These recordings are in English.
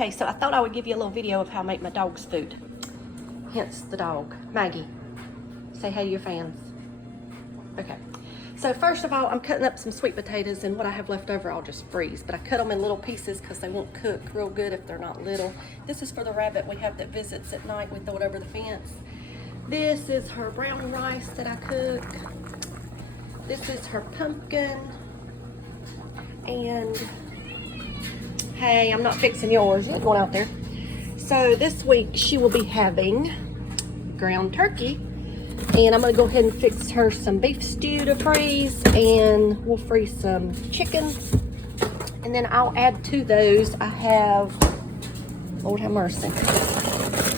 Okay, so I thought I would give you a little video of how I make my dog's food. Hence the dog. Maggie, say hey to your fans. Okay, so first of all, I'm cutting up some sweet potatoes, and what I have left over I'll just freeze. But I cut them in little pieces because they won't cook real good if they're not little. This is for the rabbit we have that visits at night. We throw it over the fence. This is her brown rice that I cook. This is her pumpkin. And hey, I'm not fixing yours. You're going out there. So this week she will be having ground turkey, and I'm gonna go ahead and fix her some beef stew to freeze, and we'll freeze some chicken, and then I'll add to those. I have, Lord have mercy,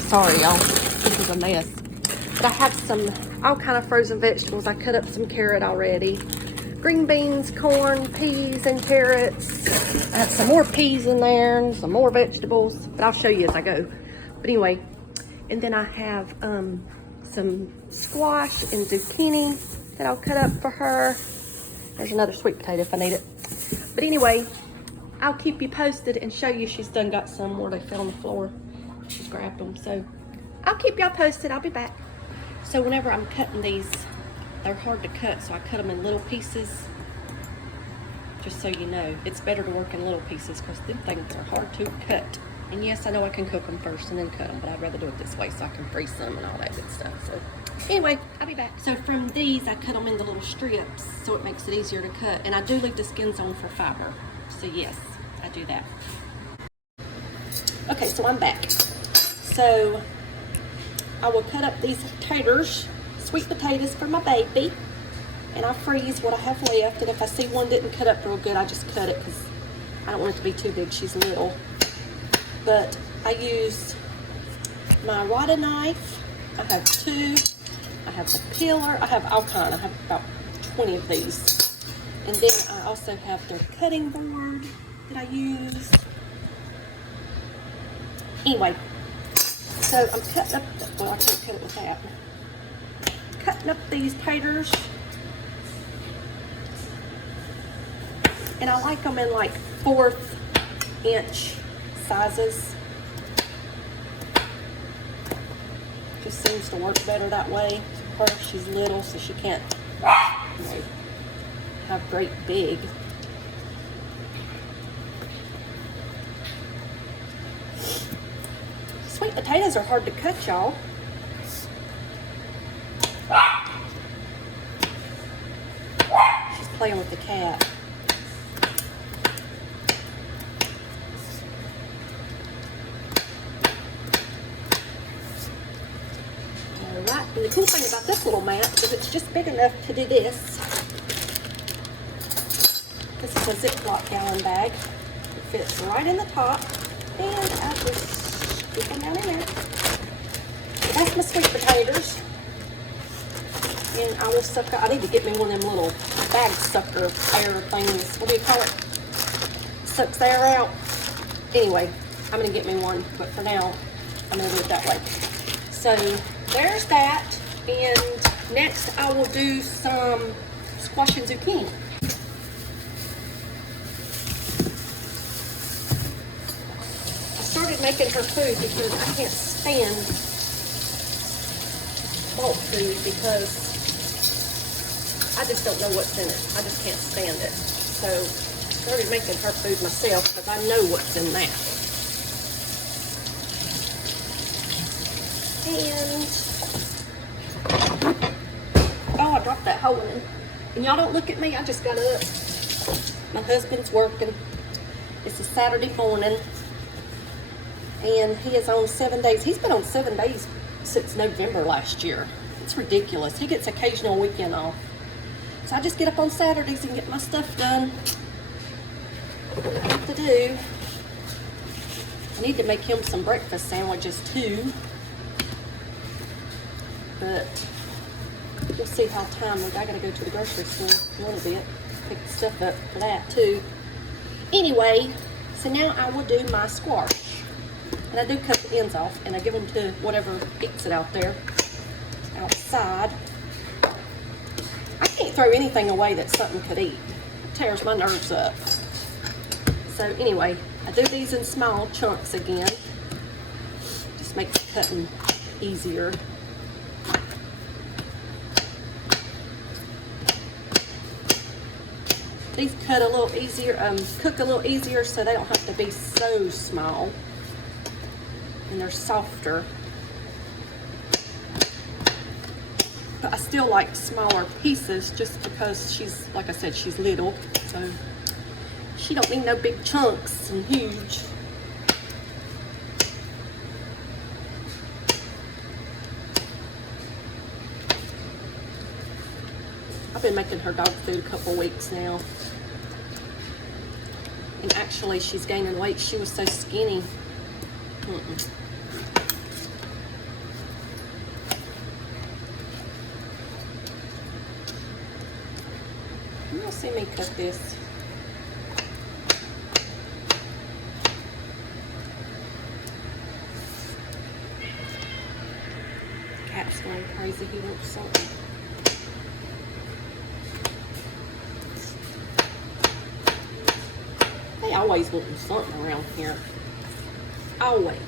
sorry y'all, this is a mess, but I have some all kind of frozen vegetables. I cut up some carrot already, green beans, corn, peas, and carrots. I have some more peas in there and some more vegetables, but I'll show you as I go. But anyway, and then I have some squash and zucchini that I'll cut up for her. There's another sweet potato if I need it. But anyway, I'll keep you posted and show you. She's done got some where they fell on the floor. She's grabbed them. So I'll keep y'all posted. I'll be back. So whenever I'm cutting these, they're hard to cut, so I cut them in little pieces. Just so you know, it's better to work in little pieces because them things are hard to cut. And yes, I know I can cook them first and then cut them, but I'd rather do it this way so I can freeze them and all that good stuff. So anyway, I'll be back. So from these, I cut them into little strips so it makes it easier to cut. And I do leave the skins on for fiber. So yes, I do that. Okay, so I'm back. So I will cut up these taters, sweet potatoes for my baby, and I freeze what I have left. And if I see one didn't cut up real good, I just cut it because I don't want it to be too big. She's little. But I used my rotted knife. I have two. I have a peeler. I have all kind. I have about 20 of these. And then I also have their cutting board that I use. Anyway, so I'm cutting up, well, I can't cut it with that. Cutting up these taters. And I like them in like 1/4 inch sizes. Just seems to work better that way. For her, she's little, so she can't, you know, have great big. Sweet potatoes are hard to cut, y'all. She's playing with the cat. Alright, and the cool thing about this little mat is it's just big enough to do this. This is a Ziploc gallon bag. It fits right in the top, and I just scoop them down in there. So that's my sweet potatoes. And I will suck out. I need to get me one of them little bag sucker air things. What do you call it? Sucks the air out. Anyway, I'm going to get me one, but for now, I'm going to do it that way. So there's that. And next I will do some squash and zucchini. I started making her food because I can't stand bulk food because I just don't know what's in it. I just can't stand it. So I started making her food myself because I know what's in that. And oh, I dropped that whole one. And y'all don't look at me, I just got up. My husband's working. It's a Saturday morning. And he is on 7 days. He's been on 7 days since November last year. It's ridiculous. He gets occasional weekend off. So I just get up on Saturdays and get my stuff done. What I have to do. I need to make him some breakfast sandwiches too. But we'll see how timely. I gotta go to the grocery store a little bit. Pick the stuff up for that too. Anyway, so now I will do my squash. And I do cut the ends off and I give them to whatever eats it out there, outside. I can't throw anything away that something could eat. It tears my nerves up. So anyway, I do these in small chunks again. Just makes cutting easier. These cut a little easier, cook a little easier, so they don't have to be so small. And they're softer. But I still like smaller pieces just because she's, like I said, she's little. So she don't need no big chunks and huge. I've been making her dog food a couple weeks now. And actually she's gaining weight. She was so skinny. You'll see me cut this. Cat's going crazy. He wants something. They always want something around here. Always.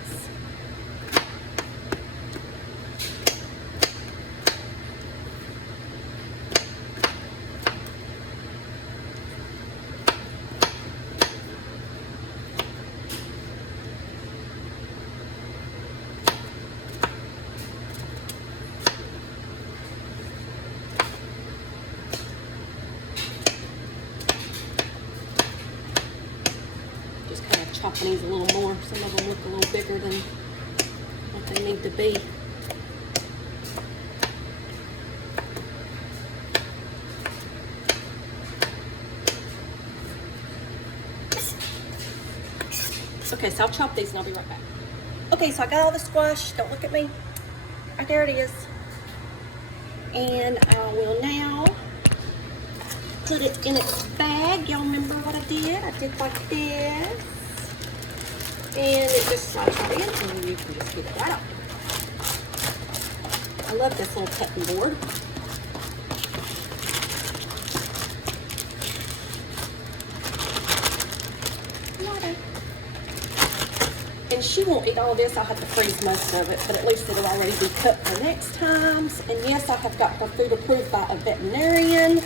Chopping these a little more. Some of them look a little bigger than what they need to be. Okay, so I'll chop these and I'll be right back. Okay, so I got all the squash. Don't look at me. Right there it is. And I will now put it in its bag. Y'all remember what I did? I did like this. And it just slides right in, and you can just get it right out. I love this little cutting board. And she won't eat all this. I'll have to freeze most of it, but at least it'll already be cut for next times. And yes, I have got her food approved by a veterinarian.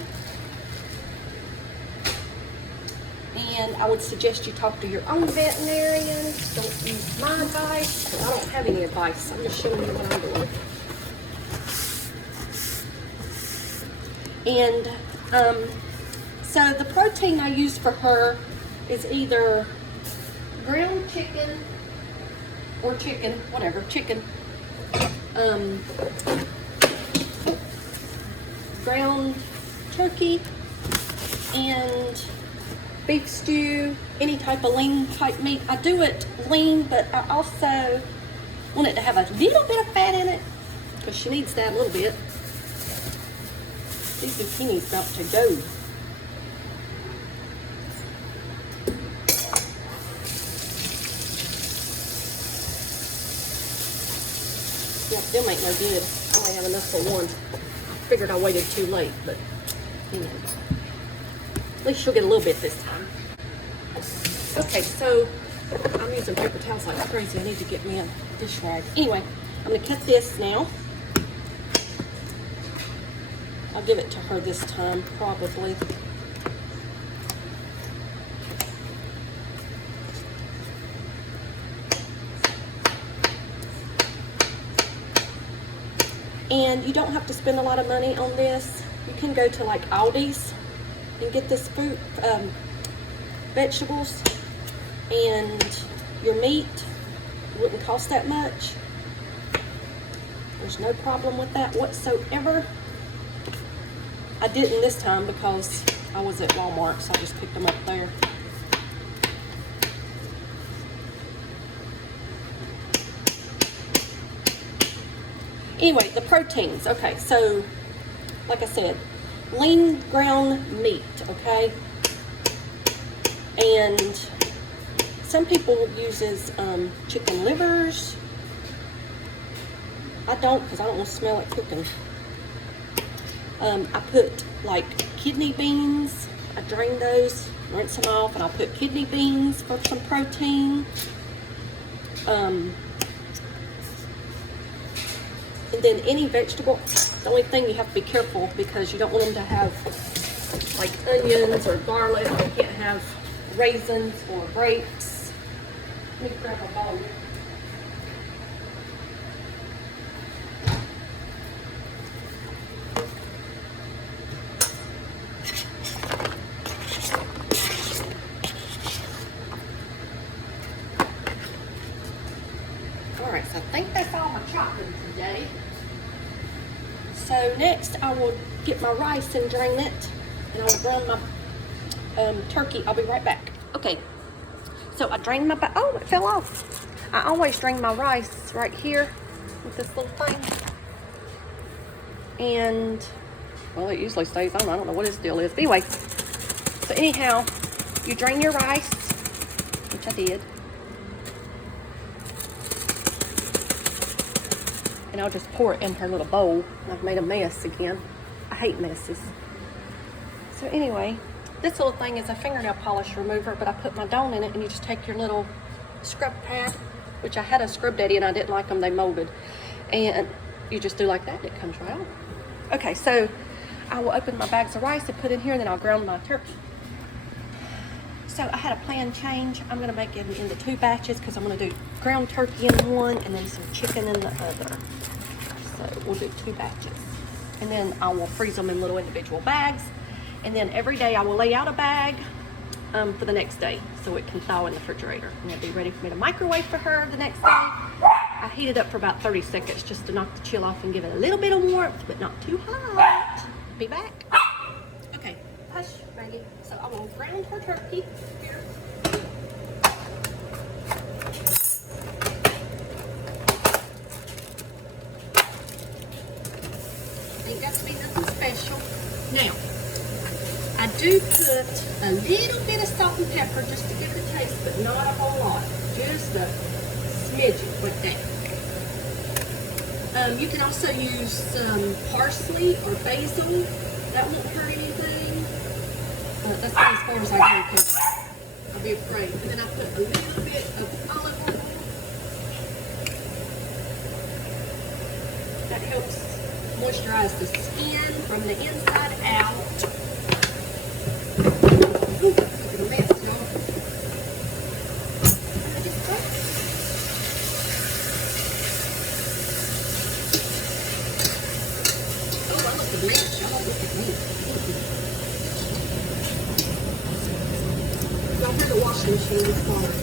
And I would suggest you talk to your own veterinarian. Don't use my advice, because I don't have any advice. I'm just showing you what I'm doing. And so the protein I use for her is either ground chicken or chicken, whatever, chicken. Ground turkey and beef stew, any type of lean type meat. I do it lean, but I also want it to have a little bit of fat in it because she needs that a little bit. These zucchini's about to go. Yeah, them ain't no good. I only have enough for one. Figured I waited too late, but you know. At least she'll get a little bit this time. Okay, so I'm using paper towels like crazy. I need to get me a dish rag. Anyway, I'm gonna cut this now. I'll give it to her this time, probably. And you don't have to spend a lot of money on this. You can go to like Aldi's and get this fruit, vegetables, and your meat. It wouldn't cost that much. There's no problem with that whatsoever. I didn't this time because I was at Walmart, so I just picked them up there. Anyway, the proteins. Okay, so like I said, lean ground meat, okay? And some people uses chicken livers. I don't, because I don't want to smell it cooking. I put like kidney beans. I drain those rinse them off, and I'll put kidney beans for some protein. And then any vegetable, the only thing you have to be careful because you don't want them to have like onions or garlic. They can't have raisins or grapes. Let me grab a bowl. Alright, so I think that's all my chopping today. So next I will get my rice and drain it, and I will brown my turkey. I'll be right back. Okay, so I drained my, oh, it fell off. I always drain my rice right here with this little thing. And, well, it usually stays on. I don't know what his deal is. But anyway, so anyhow, you drain your rice, which I did. And I'll just pour it in her little bowl. I've made a mess again. I hate messes. So anyway, this little thing is a fingernail polish remover, but I put my Dawn in it, and you just take your little scrub pad, which I had a Scrub Daddy and I didn't like them, they molded. And you just do like that, and it comes right out. Okay, so I will open my bags of rice and put in here, and then I'll ground my turkey. So I had a plan change. I'm gonna make it into 2 batches because I'm gonna do ground turkey in one and then some chicken in the other. So we'll do 2 batches. And then I will freeze them in little individual bags. And then every day I will lay out a bag for the next day so it can thaw in the refrigerator. And it'll be ready for me to microwave for her the next day. I heat it up for about 30 seconds just to knock the chill off and give it a little bit of warmth, but not too hot. Be back. Okay, hush, Maggie. So I will ground her turkey here. Ain't got to be nothing special. Now, I do put a little bit of salt and pepper just to give it a taste, but not a whole lot. Just a smidgen like that. You can also use some parsley or basil. That won't hurt anything. That's about as far as I go because I'll be afraid. And then I put a little bit of olive oil. That helps moisturize the skin from the inside out. Ooh, look at the mess, y'all. Oh, I look at the mess, y'all. Look at me. Y'all heard the washing machine this morning.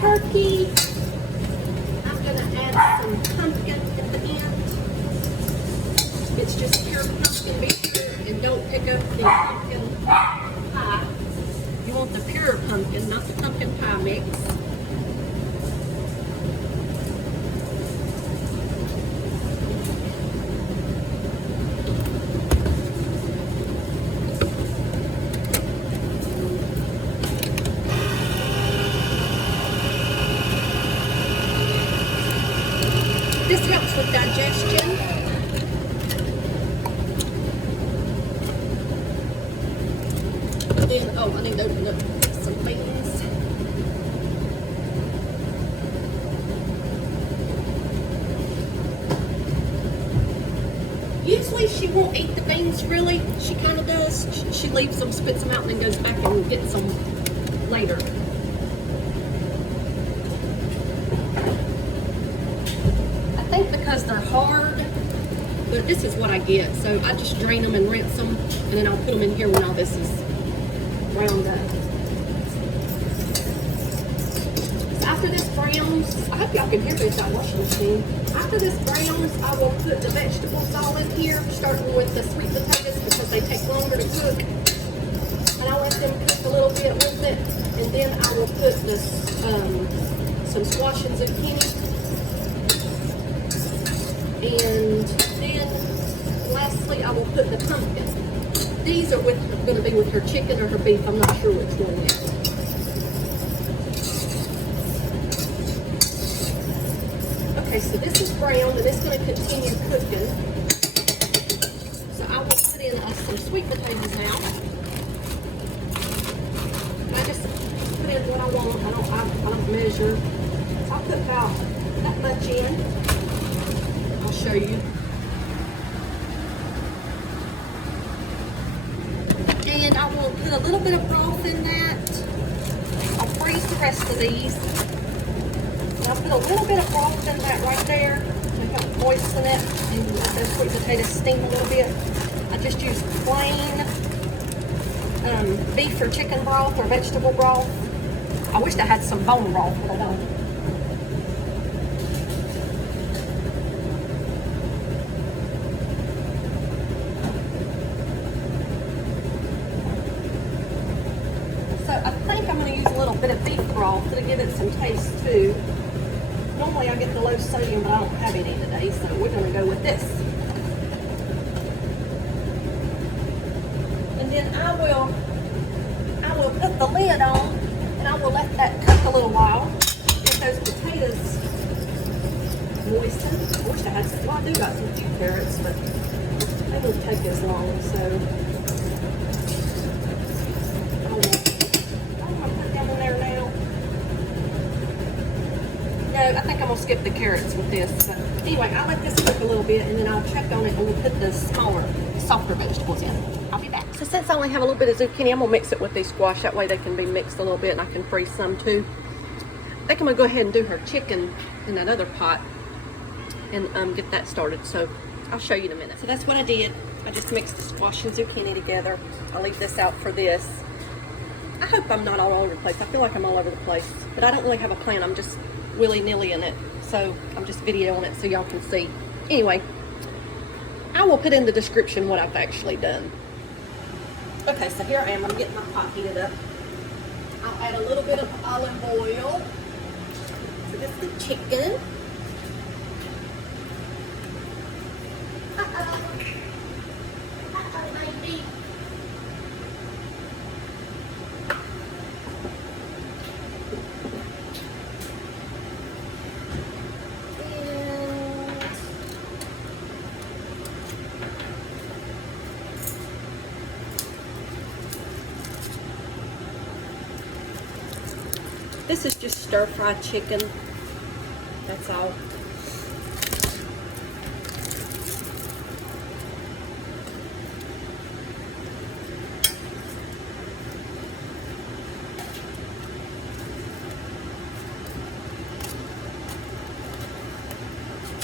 Turkey. I'm going to add some pumpkin at the end. It's just pure pumpkin. Be sure and don't pick up the pumpkin pie. You want the pure pumpkin, not the pumpkin pie mix. This helps with digestion. Then, oh, I need to open up some beans. Usually she won't eat the beans, really. She kind of does. She leaves them, spits them out, and then goes back and gets them later. Because they're hard, but this is what I get. So I just drain them and rinse them, and then I'll put them in here when all this is ground up. So after this browns, I hope y'all can hear this out washing machine. After this browns, I will put the vegetables all in here, starting with the sweet potatoes because they take longer to cook. And I'll let them cook a little bit with it, and then I will put this some squash and zucchini. And then lastly, I will put the pumpkin. These are going to be with her chicken or her beef. I'm not sure which one yet. Okay, so this is brown and it's going to continue cooking. So I will put in some sweet potatoes now. I just put in what I want. I don't measure. So I'll put about that much in. I'll show you. And I will put a little bit of broth in that. I'll freeze the rest of these. And I'll put a little bit of broth in that right there to help moisten it and let those sweet potatoes steam a little bit. I just use plain beef or chicken broth or vegetable broth. I wish I had some bone broth, but I don't. I think I'm going to use a little bit of beef broth to give it some taste too. Normally I get the low sodium, but I don't have any today, so we're going to go with this. And then I will put the lid on, and I will let that cook a little while. Get those potatoes moisten. I wish I had some. Well, I do got some few carrots, but they won't take as long, so. I think I'm going to skip the carrots with this. But anyway, I'll let this cook a little bit and then I'll check on it and we'll put the smaller, softer vegetables in. I'll be back. So since I only have a little bit of zucchini, I'm going to mix it with these squash. That way they can be mixed a little bit and I can freeze some too. I think I'm going to go ahead and do her chicken in that other pot and get that started. So I'll show you in a minute. So that's what I did. I just mixed the squash and zucchini together. I'll leave this out for this. I hope I'm not all over the place. I feel like I'm all over the place, but I don't really have a plan. I'm just willy-nilly in it, so I'm just videoing it so y'all can see. Anyway, I will put in the description what I've actually done. Okay, so here I am. I'm getting my pot heated up. I'll add a little bit of olive oil to this chicken. Baby. This is just stir-fried chicken. That's all.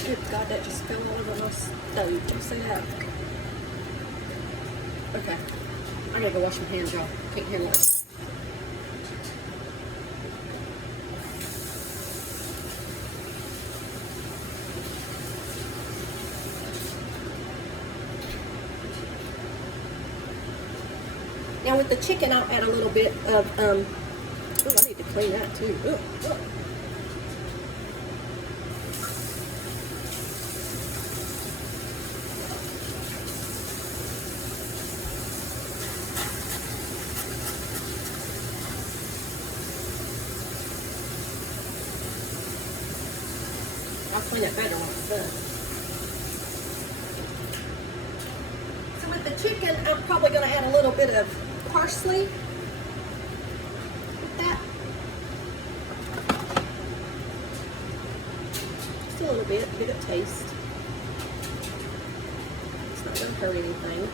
Good God, that just fell all over my stove. Did you see that? Okay. I gotta go wash my hands, y'all. Can't handle it. Now with the chicken, I'll add a little bit of, oh, I need to clean that too. Ugh, ugh. I'll clean it better when it's done. So with the chicken, I'm probably going to add a little bit of parsley. Like that. Just a little bit, give it a taste. It's not going to hurt anything.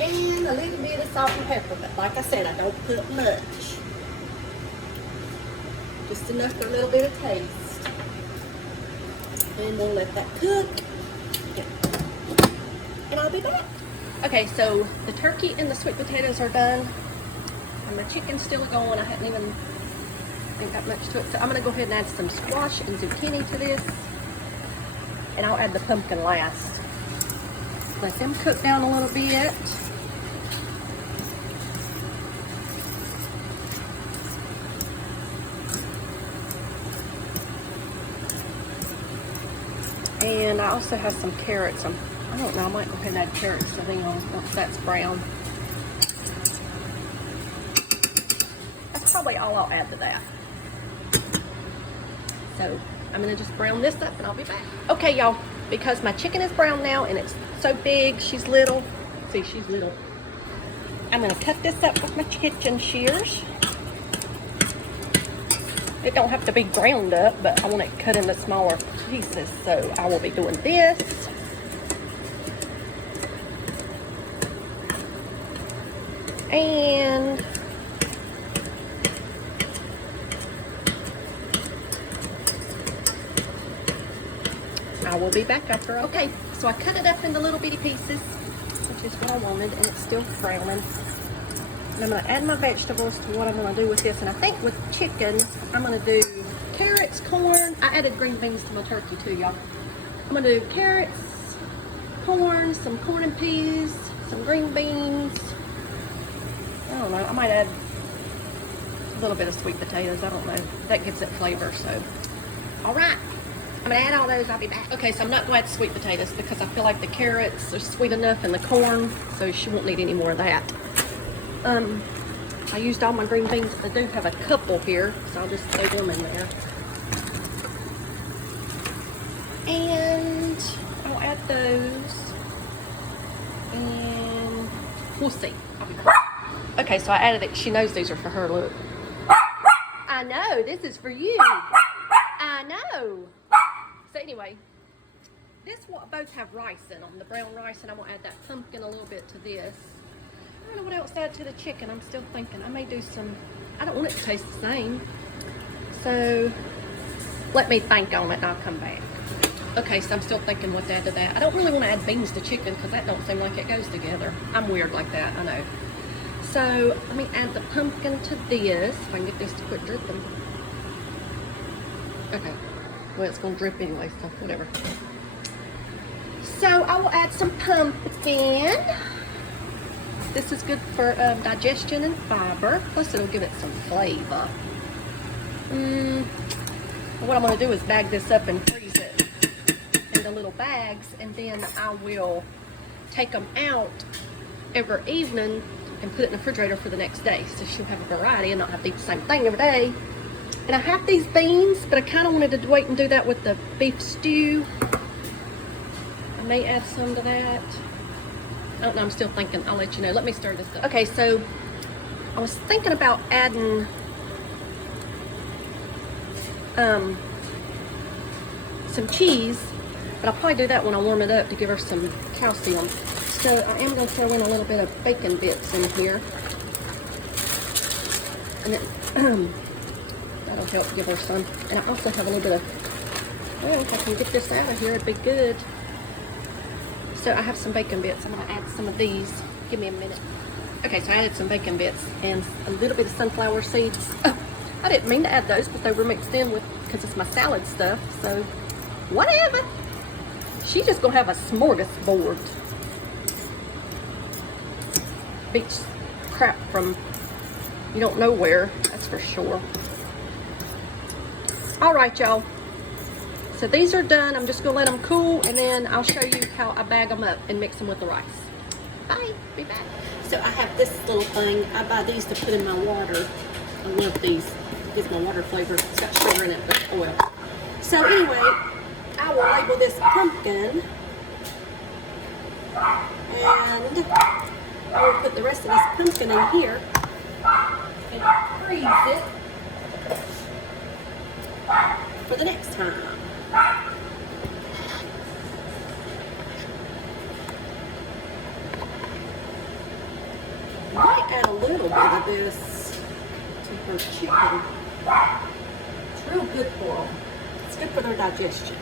And a little bit of salt and pepper, but like I said, I don't put much. Just enough for a little bit of taste. And we'll let that cook. Yeah. And I'll be back. Okay, so the turkey and the sweet potatoes are done. And my chicken's still going. I haven't even got much to it. So I'm going to go ahead and add some squash and zucchini to this. And I'll add the pumpkin last. Let them cook down a little bit. And I also have some carrots. I don't know, I might go ahead and add carrots to things once that's brown. That's probably all I'll add to that. So I'm gonna just brown this up and I'll be back. Okay, y'all, because my chicken is brown now and it's so big, she's little. See, she's little. I'm gonna cut this up with my kitchen shears. It don't have to be ground up, but I want it cut into smaller pieces, so I will be doing this. And I will be back after. Okay, so I cut it up into little bitty pieces, which is what I wanted, and it's still browning. And I'm going to add my vegetables to what I'm going to do with this. And I think with chicken, I'm going to do carrots, corn. I added green beans to my turkey too, y'all. I'm going to do carrots, corn, some corn and peas, some green beans. I don't know, I might add a little bit of sweet potatoes. I don't know. That gives it flavor, so. All right. I'm going to add all those. I'll be back. Okay, so I'm not going to add sweet potatoes because I feel like the carrots are sweet enough and the corn, so she won't need any more of that. I used all my green beans. I do have a couple here, so I'll just throw them in there. And I'll add those. And we'll see. I'll be back. Okay, so I added it. She knows these are for her. Look. I know. This is for you. I know. So anyway, this will both have rice in them. The brown rice, and I'm going to add that pumpkin a little bit to this. I don't know what else to add to the chicken. I'm still thinking. I may do some, I don't want it to taste the same. So let me think on it and I'll come back. Okay, so I'm still thinking what to add to that. I don't really want to add beans to chicken because that don't seem like it goes together. I'm weird like that, I know. So let me add the pumpkin to this. If I can get these to quit dripping. Okay. Well, it's going to drip anyway, so whatever. So I will add some pumpkin. This is good for digestion and fiber. Plus it'll give it some flavor. What I'm going to do is bag this up and freeze it into little bags. And then I will take them out every evening and put it in the refrigerator for the next day. So she'll have a variety and not have to eat the same thing every day. And I have these beans, but I kind of wanted to wait and do that with the beef stew. I may add some to that. I don't know, I'm still thinking. I'll let you know. Let me stir this up. Okay, so I was thinking about adding some cheese, but I'll probably do that when I warm it up to give her some calcium. So I am going to throw in a little bit of bacon bits in here. And then that'll help give her some. And I also have a little bit of, well, if I can get this out of here, it'd be good. So I have some bacon bits. I'm going to add some of these. Give me a minute. Okay, so I added some bacon bits and a little bit of sunflower seeds. Oh, I didn't mean to add those, but they were mixed in with, because it's my salad stuff. So, whatever. She's just going to have a smorgasbord. Beats crap from you don't know where, that's for sure. All right, y'all. So these are done. I'm just gonna let them cool, and then I'll show you how I bag them up and mix them with the rice. Bye, be back. So I have this little thing. I buy these to put in my water. I love these. It gives my water flavor. It's got sugar in it, but oil. So anyway, I will label this pumpkin, and I will put the rest of this pumpkin in here and freeze it for the next time. Might add a little bit of this to her chicken. It's real good for them. It's good for their digestion.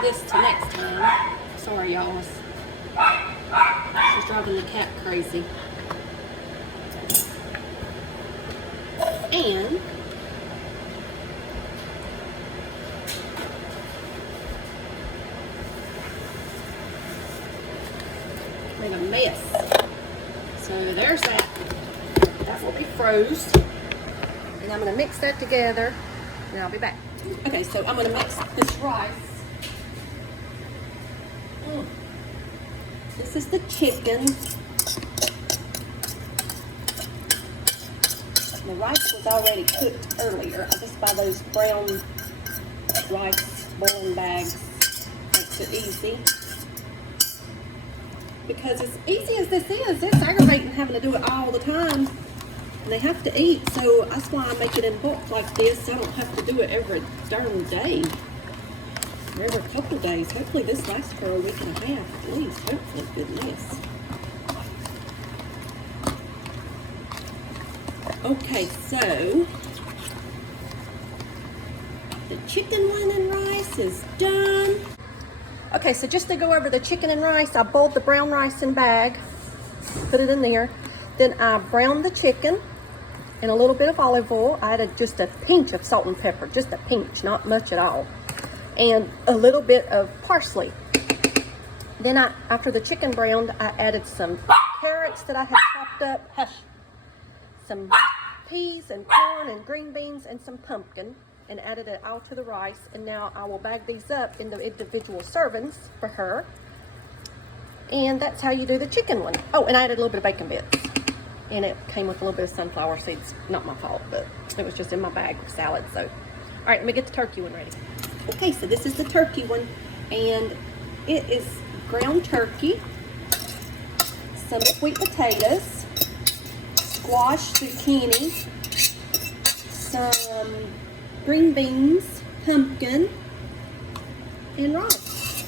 This to next time. Sorry, y'all. She's driving the cat crazy. And made a mess. So there's that. That will be froze. And I'm going to mix that together. And I'll be back. Okay, so I'm going to mix this rice This is the chicken. The rice was already cooked earlier. I just buy those brown rice boiling bags. Makes it easy. Because as easy as this is, it's aggravating having to do it all the time. And they have to eat, so that's why I make it in bulk like this. So I don't have to do it every darn day. Or every couple of days. Hopefully this lasts for a week and a half at least. Hopefully, goodness. Okay, so the chicken one and rice is done. Okay, so just to go over the chicken and rice, I boiled the brown rice in a bag, put it in there. Then I browned the chicken in a little bit of olive oil. I added just a pinch of salt and pepper, just a pinch, not much at all. And a little bit of parsley. Then after the chicken browned, I added some carrots that I had chopped up, some peas and corn and green beans and some pumpkin, and added it all to the rice. And now I will bag these up into individual servings for her. And that's how you do the chicken one. Oh, and I added a little bit of bacon bits. And it came with a little bit of sunflower seeds. Not my fault, but it was just in my bag of salad. So, all right, let me get the turkey one ready. Okay, so this is the turkey one. And it is ground turkey, some sweet potatoes, squash, zucchini, some green beans, pumpkin, and rice.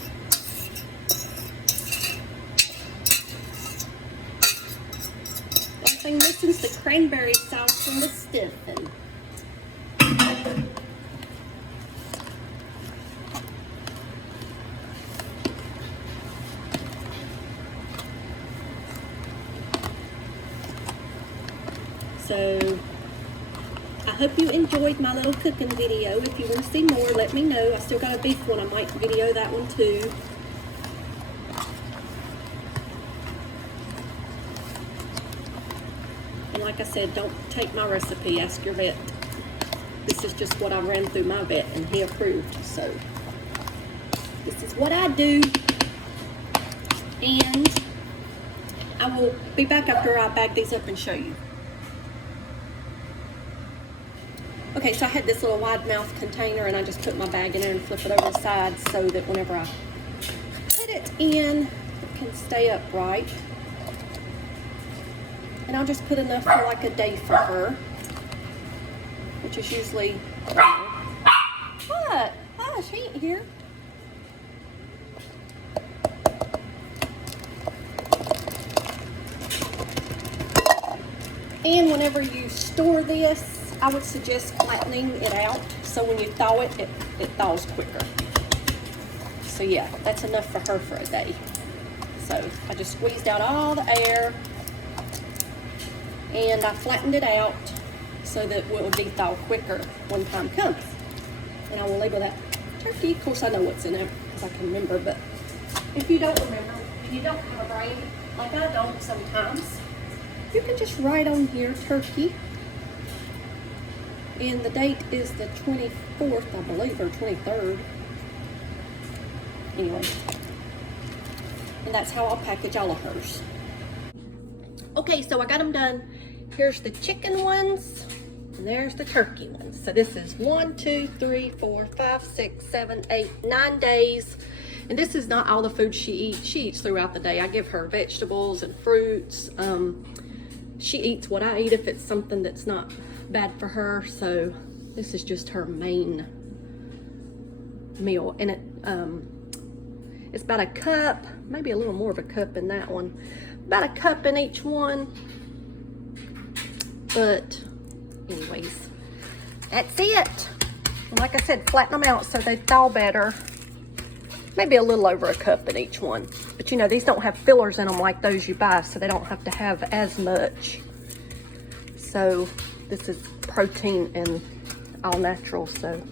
The only thing missing is the cranberry sauce and the stuffing. So, I hope you enjoyed my little cooking video. If you want to see more, let me know. I still got a beef one. I might video that one too. And like I said, don't take my recipe. Ask your vet. This is just what I ran through my vet and he approved. So, this is what I do. And I will be back after I bag these up and show you. Okay, so I had this little wide mouth container and I just put my bag in there and flip it over the side so that whenever I put it in, it can stay upright. And I'll just put enough for like a day for her, which is usually, what? Hush, he ain't here. And whenever you store this, I would suggest flattening it out so when you thaw it, it thaws quicker. So yeah, that's enough for her for a day. So I just squeezed out all the air and I flattened it out so that it will be thawed quicker when time comes. And I will label that turkey. Of course I know what's in it because I can remember, but if you don't remember, if you don't have a brain, like I don't sometimes, you can just write on here turkey. And the date is the 24th, I believe, or 23rd. Anyway. And that's how I'll package all of hers. Okay, so I got them done. Here's the chicken ones, and there's the turkey ones. So this is 1, 2, 3, 4, 5, 6, 7, 8, 9 days. And this is not all the food she eats. She eats throughout the day. I give her vegetables and fruits. She eats what I eat if it's something that's not bad for her. So this is just her main meal, and it's about a cup, maybe a little more of a cup in that one, about a cup in each one. But anyways, that's it. And like I said, flatten them out so they thaw better. Maybe a little over a cup in each one, but you know, these don't have fillers in them like those you buy, so they don't have to have as much. So this is protein and all natural, so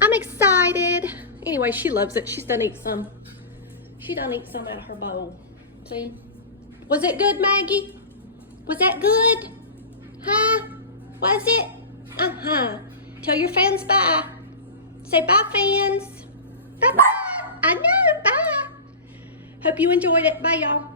I'm excited. Anyway, she loves it. She's done eat some. She done eat some out of her bowl. See? Was it good, Maggie? Was that good? Huh? Was it? Uh-huh. Tell your fans bye. Say bye, fans. Bye-bye. I know, bye. Hope you enjoyed it. Bye, y'all.